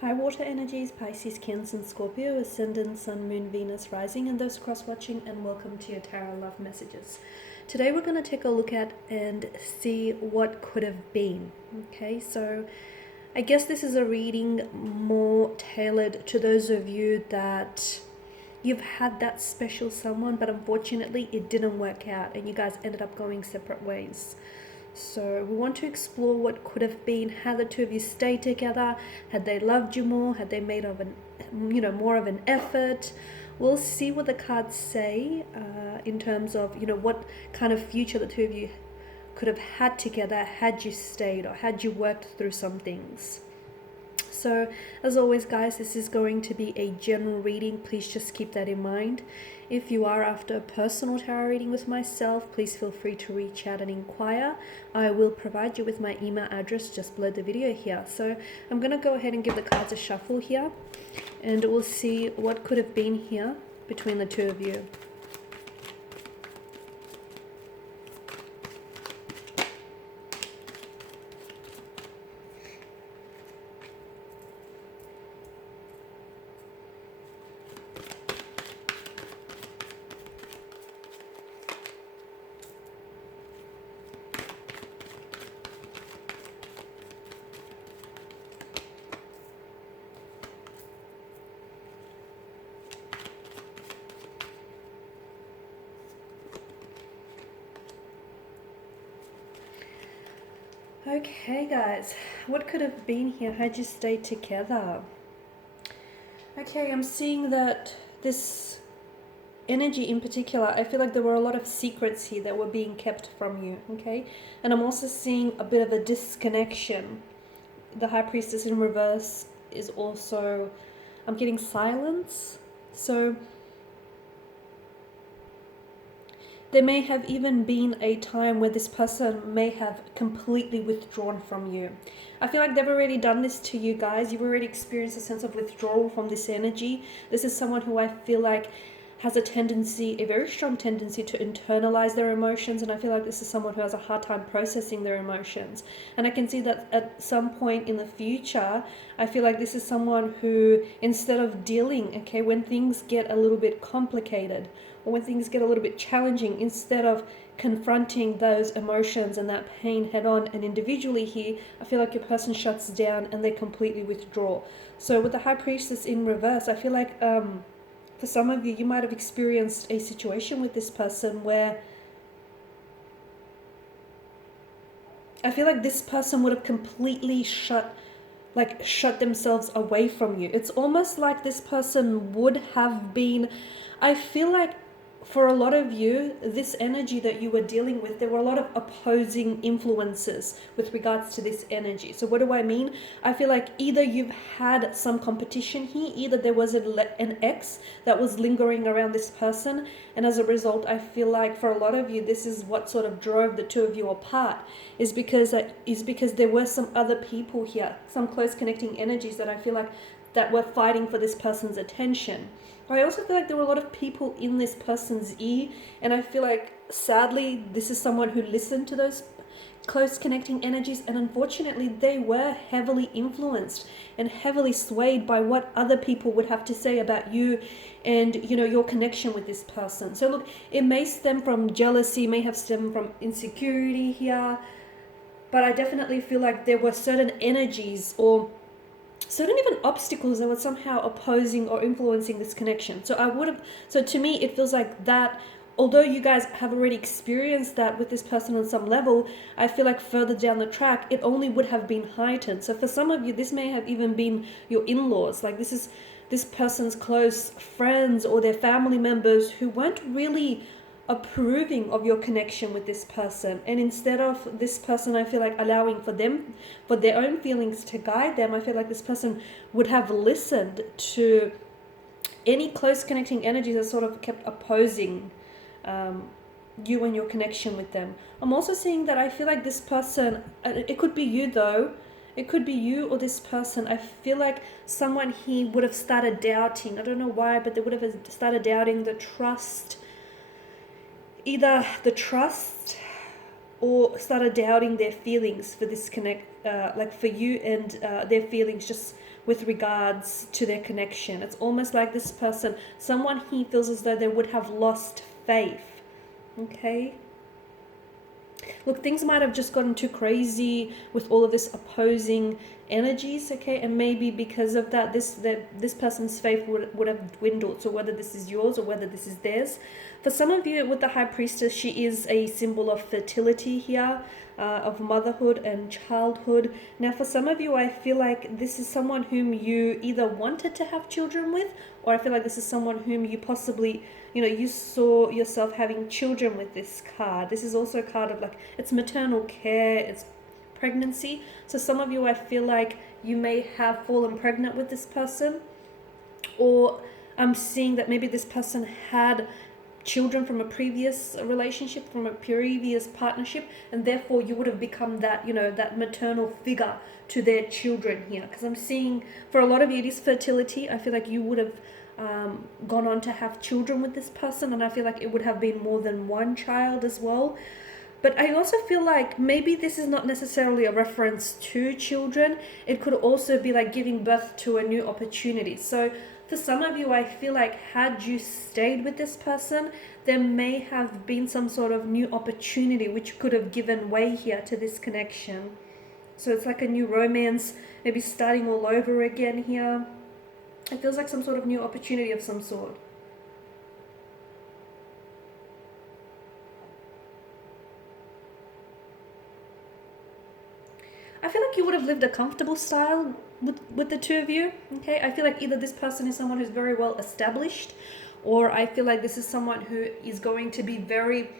High water energies, Pisces, Cancer, and Scorpio, Ascendant, Sun, Moon, Venus, Rising, and those cross-watching, and welcome to your Tarot Love Messages. Today we're going to take a look at and see what could have been. Okay, so I guess this is a reading more tailored to those of you that you've had that special someone, but unfortunately it didn't work out and you guys ended up going separate ways. So we want to explore what could have been, had the two of you stayed together, had they loved you more, had they made more of an effort. We'll see what the cards say in terms of, what kind of future the two of you could have had together had you stayed or had you worked through some things. So as always, guys, this is going to be a general reading. Please just keep that in mind. If you are after a personal tarot reading with myself, please feel free to reach out and inquire. I will provide you with my email address just below the video here. So I'm going to go ahead and give the cards a shuffle here, and we'll see what could have been here between the two of you. Okay, guys, what could have been here had you stayed together? Okay, I'm seeing that this energy in particular, I feel like there were a lot of secrets here that were being kept from you, okay? And I'm also seeing a bit of a disconnection. The High Priestess in reverse is also, I'm getting silence. So there may have even been a time where this person may have completely withdrawn from you. I feel like they've already done this to you guys. You've already experienced a sense of withdrawal from this energy. This is someone who I feel like has a very strong tendency to internalize their emotions, and I feel like this is someone who has a hard time processing their emotions. And I can see that at some point in the future, I feel like this is someone who, instead of dealing, okay, when things get a little bit complicated, or when things get a little bit challenging, instead of confronting those emotions and that pain head on and individually here, I feel like your person shuts down and they completely withdraw. So with the High Priestess in reverse, I feel like for some of you, you might have experienced a situation with this person where I feel like this person would have completely shut themselves away from you. It's almost like this person would have been, I feel like for a lot of you, this energy that you were dealing with, there were a lot of opposing influences with regards to this energy. So what do I mean? I feel like either you've had some competition here, either there was an ex that was lingering around this person, and as a result, I feel like for a lot of you, this is what sort of drove the two of you apart, is because there were some other people here, some close connecting energies that I feel like that were fighting for this person's attention. I also feel like there were a lot of people in this person's ear, and I feel like sadly this is someone who listened to those close connecting energies, and unfortunately they were heavily influenced and heavily swayed by what other people would have to say about you and your connection with this person. So look, it may stem from jealousy, may have stemmed from insecurity here, but I definitely feel like there were certain energies or certain even obstacles that were somehow opposing or influencing this connection. So to me, it feels like that, although you guys have already experienced that with this person on some level, I feel like further down the track, it only would have been heightened. So for some of you, this may have even been your in-laws. Like this is this person's close friends or their family members who weren't really approving of your connection with this person, and instead of this person, I feel like allowing for their own feelings to guide them, I feel like this person would have listened to any close connecting energies that sort of kept opposing you and your connection with them. I'm also seeing that I feel like this person, it could be you though, it could be you or this person. I feel like someone he would have started doubting, I don't know why, but they would have started doubting the trust, either the trust or started doubting their feelings for this for you, and their feelings just with regards to their connection. It's almost like this person, someone he feels as though they would have lost faith. Okay? Look, things might have just gotten too crazy with all of this opposing energies, okay? And maybe because of that, this person's faith would have dwindled. So whether this is yours or whether this is theirs. For some of you with the High Priestess, she is a symbol of fertility here, of motherhood and childhood. Now, for some of you, I feel like this is someone whom you either wanted to have children with, or I feel like this is someone whom you possibly, you saw yourself having children with this card. This is also a card of like, it's maternal care, it's pregnancy. So some of you, I feel like you may have fallen pregnant with this person, or I'm seeing that maybe this person had children from a previous relationship, from a previous partnership, and therefore you would have become that, that maternal figure to their children here. Because I'm seeing for a lot of you, it is fertility. I feel like you would have gone on to have children with this person, and I feel like it would have been more than one child as well. But I also feel like maybe this is not necessarily a reference to children. It could also be like giving birth to a new opportunity. So for some of you, I feel like had you stayed with this person, there may have been some sort of new opportunity which could have given way here to this connection. So it's like a new romance, maybe starting all over again here. It feels like some sort of new opportunity of some sort. I feel like you would have lived a comfortable style with the two of you, okay? I feel like either this person is someone who's very well established, or I feel like this is someone who is going to be very,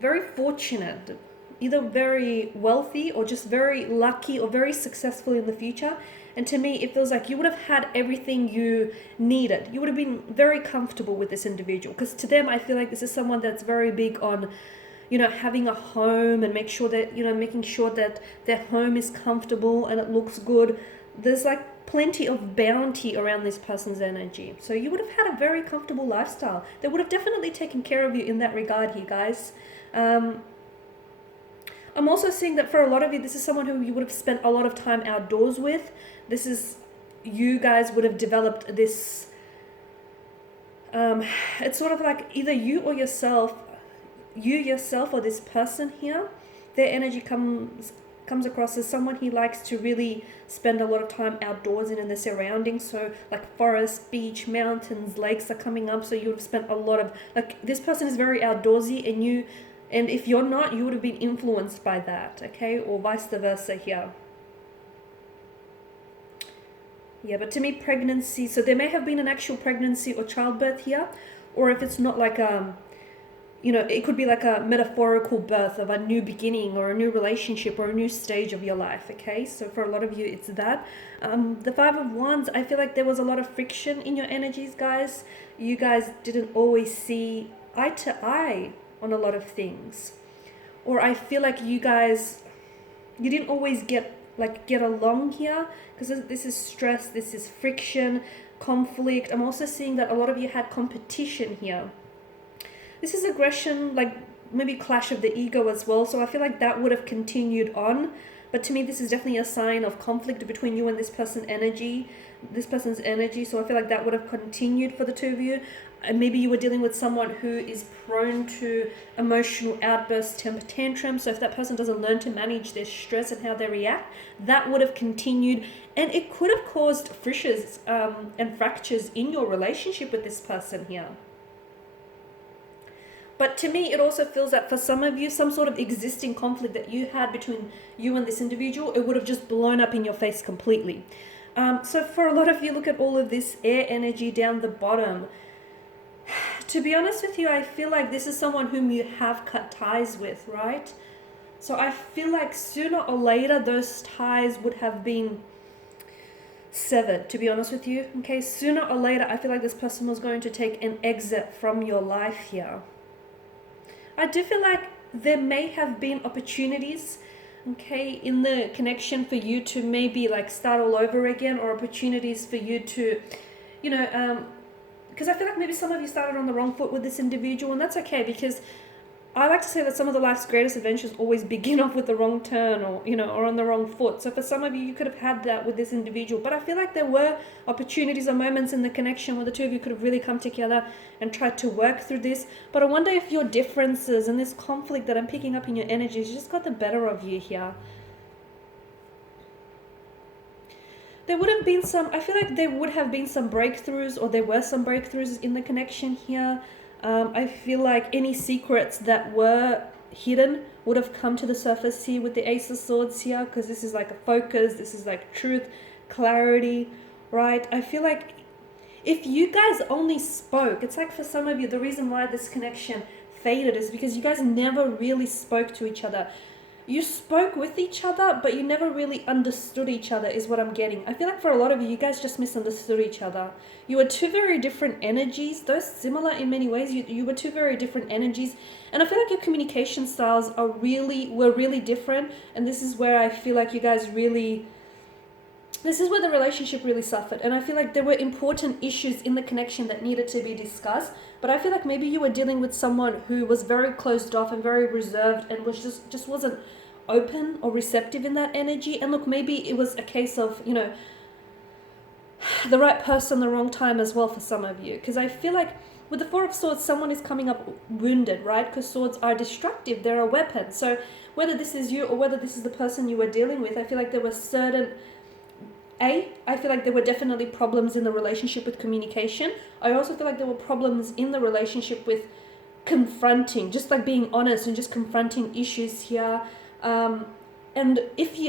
very fortunate, either very wealthy or just very lucky or very successful in the future. And to me, it feels like you would have had everything you needed. You would have been very comfortable with this individual, because to them, I feel like this is someone that's very big on having a home and making sure that their home is comfortable and it looks good. There's like plenty of bounty around this person's energy. So you would have had a very comfortable lifestyle. They would have definitely taken care of you in that regard here, guys. I'm also seeing that for a lot of you, this is someone who you would have spent a lot of time outdoors with. You guys would have developed this, it's sort of like either you yourself or this person here, their energy comes across as someone he likes to really spend a lot of time outdoors in the surroundings. So like forest, beach, mountains, lakes are coming up. So you would have spent a lot of, like, this person is very outdoorsy, and if you're not, you would have been influenced by that, okay? Or vice versa here. Yeah, but to me, pregnancy, so there may have been an actual pregnancy or childbirth here, or if it's not like it could be like a metaphorical birth of a new beginning or a new relationship or a new stage of your life, okay? So for a lot of you, it's that. The Five of Wands, I feel like there was a lot of friction in your energies, guys. You guys didn't always see eye to eye on a lot of things. Or I feel like you didn't always get along here, because this is stress, this is friction, conflict. I'm also seeing that a lot of you had competition here. This is aggression, like maybe clash of the ego as well. So I feel like that would have continued on. But to me, this is definitely a sign of conflict between you and this person's energy. So I feel like that would have continued for the two of you. And maybe you were dealing with someone who is prone to emotional outbursts, temper tantrums. So if that person doesn't learn to manage their stress and how they react, that would have continued. And it could have caused fissures and fractures in your relationship with this person here. But to me, it also feels that for some of you, some sort of existing conflict that you had between you and this individual, it would have just blown up in your face completely. So for a lot of you, look at all of this air energy down the bottom. To be honest with you, I feel like this is someone whom you have cut ties with, right? So I feel like sooner or later, those ties would have been severed, to be honest with you. Okay, sooner or later, I feel like this person was going to take an exit from your life here. I do feel like there may have been opportunities, okay, in the connection for you to maybe like start all over again, or opportunities for you to, because I feel like maybe some of you started on the wrong foot with this individual, and that's okay, because I like to say that some of the life's greatest adventures always begin off with the wrong turn, or or on the wrong foot. So for some of you, you could have had that with this individual, but I feel like there were opportunities or moments in the connection where the two of you could have really come together and tried to work through this. But I wonder if your differences and this conflict that I'm picking up in your energies just got the better of you here. There would have been I feel like there would have been some breakthroughs, or there were some breakthroughs in the connection here. I feel like any secrets that were hidden would have come to the surface here with the Ace of Swords here, because this is like a focus, this is like truth, clarity, right? I feel like if you guys only spoke, it's like for some of you, the reason why this connection faded is because you guys never really spoke to each other. You spoke with each other, but you never really understood each other, is what I'm getting. I feel like for a lot of you, you guys just misunderstood each other. You were two very different energies, though similar in many ways. You were two very different energies. And I feel like your communication styles were really different. And this is where I feel like you guys this is where the relationship really suffered. And I feel like there were important issues in the connection that needed to be discussed. But I feel like maybe you were dealing with someone who was very closed off and very reserved and was just wasn't open or receptive in that energy. And look, maybe it was a case of, the right person, the wrong time as well for some of you. Because I feel like with the Four of Swords, someone is coming up wounded, right? Because swords are destructive. They're a weapon. So whether this is you or whether this is the person you were dealing with, I feel like there were I feel like there were definitely problems in the relationship with communication. I also feel like there were problems in the relationship with confronting, just like being honest and just confronting issues here. And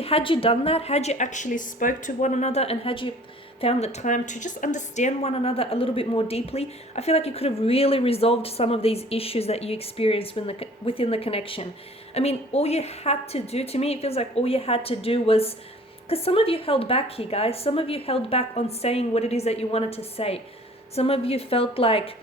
had you done that, had you actually spoke to one another and had you found the time to just understand one another a little bit more deeply, I feel like you could have really resolved some of these issues that you experienced within the connection. I mean, all you had to do, to me, it feels like all you had to do was, because some of you held back here, guys. Some of you held back on saying what it is that you wanted to say. Some of you felt like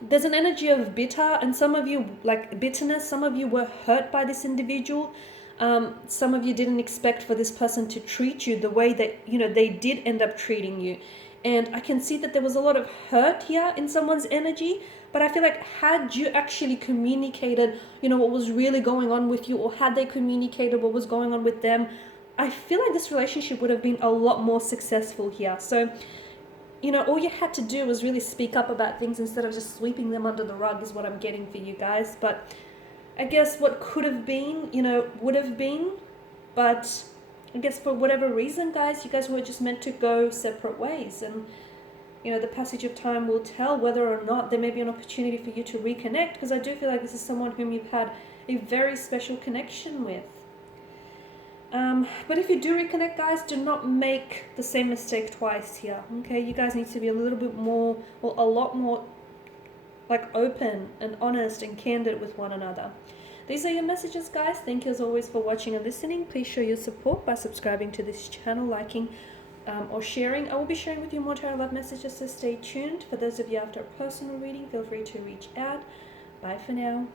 there's an energy of bitter, and some of you like bitterness. Some of you were hurt by this individual. Some of you didn't expect for this person to treat you the way that they did end up treating you. And I can see that there was a lot of hurt here in someone's energy. But I feel like had you actually communicated, what was really going on with you, or had they communicated what was going on with them, I feel like this relationship would have been a lot more successful here. So, all you had to do was really speak up about things instead of just sweeping them under the rug, is what I'm getting for you guys. But I guess what could have been, would have been. But I guess for whatever reason, guys, you guys were just meant to go separate ways. And, the passage of time will tell whether or not there may be an opportunity for you to reconnect, because I do feel like this is someone whom you've had a very special connection with. But if you do reconnect, guys, do not make the same mistake twice here, okay? You guys need to be a little bit more, or a lot more, like, open and honest and candid with one another. These are your messages, guys. Thank you as always for watching and listening. Please show your support by subscribing to this channel, liking, or sharing. I will be sharing with you more tarot love messages, so stay tuned. For those of you after a personal reading, feel free to reach out. Bye for now.